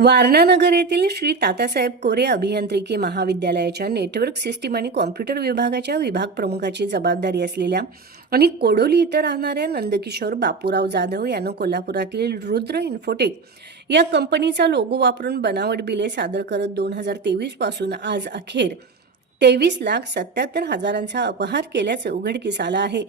वारणानगर येथील श्री तात्यासाहेब कोरे अभियांत्रिकी महाविद्यालयाच्या नेटवर्क सिस्टीम आणि कॉम्प्युटर विभागाच्या विभाग प्रमुखाची जबाबदारी असलेल्या आणि कोडोली इथं राहणाऱ्या नंदकिशोर बापूराव जाधव यानं कोल्हापुरातील रुद्र इन्फोटेक या कंपनीचा लोगो वापरून बनावट बिले सादर करत दोन हजार तेवीसपासून आज अखेर तेवीस लाख सत्याहत्तर हजारांचा अपहार केल्याचं उघडकीस आलं आहे.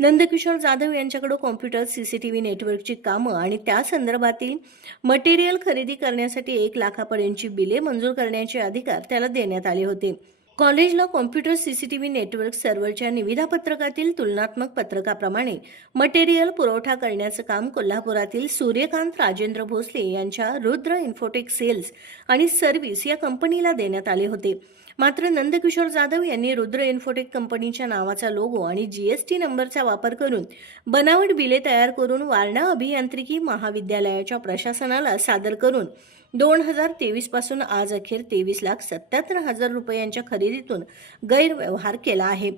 नंदकिशोर जाधव यांच्याकडे कॉम्प्युटर सीसीटीव्ही नेटवर्कची कामं आणि त्या संदर्भातील मटेरियल खरेदी करण्यासाठी एक लाखापर्यंतची बिले मंजूर करण्याचे अधिकार त्याला देण्यात आले होते. कॉलेजला कॉम्प्युटर सीसीटीव्ही नेटवर्क सर्व्हरच्या निविदा पत्रकातील तुलनात्मक पत्रकाप्रमाणे मटेरियल पुरवठा करण्याचं काम कोल्हापुरातील सूर्यकांत राजेंद्र भोसले यांच्या रुद्र इन्फोटेक सेल्स आणि सर्व्हिस या कंपनीला देण्यात आले होते. मात्र नंदकिशोर जाधव यांनी रुद्र इन्फोटेक कंपनीच्या नावाचा लोगो आणि जीएसटी नंबरचा वापर करून बनावट बिले तयार करून वारणा अभियांत्रिकी महाविद्यालयाच्या प्रशासनाला सादर करून दोन हजार तेवीसपासून आज अखेर तेवीस लाख सत्याहत्तर हजार रुपयांच्या खरेदी खरेदीतून गैरव्यवहार केला आहे.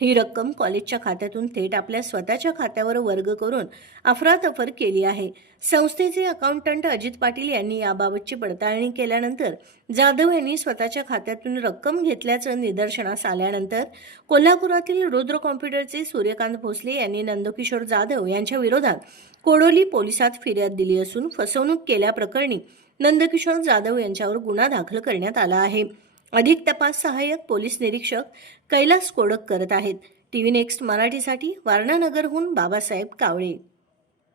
ही रक्कम कॉलेजच्या खात्यातून थेट आपल्या स्वतःच्या खात्यावर वर्ग करून अफरातफर केली आहे. संस्थेचे अकाउंटंट अजित पाटील यांनी याबाबतची पडताळणी केल्यानंतर जाधव यांनी स्वतःच्या खात्यातून रक्कम घेतल्याचं निदर्शनास आल्यानंतर कोल्हापुरातील रुद्र कॉम्प्युटरचे सूर्यकांत भोसले यांनी नंदकिशोर जाधव यांच्या विरोधात कोडोली पोलिसात फिर्याद दिली असून फसवणूक केल्याप्रकरणी नंदकिशोर जाधव यांच्यावर गुन्हा दाखल करण्यात आला आहे. अधिक तपास सहाय्यक पोलीस निरीक्षक कैलास कोडक करत आहेत. टीव्ही नेक्स्ट मराठीसाठी वारणानगरहून बाबासाहेब कावळे.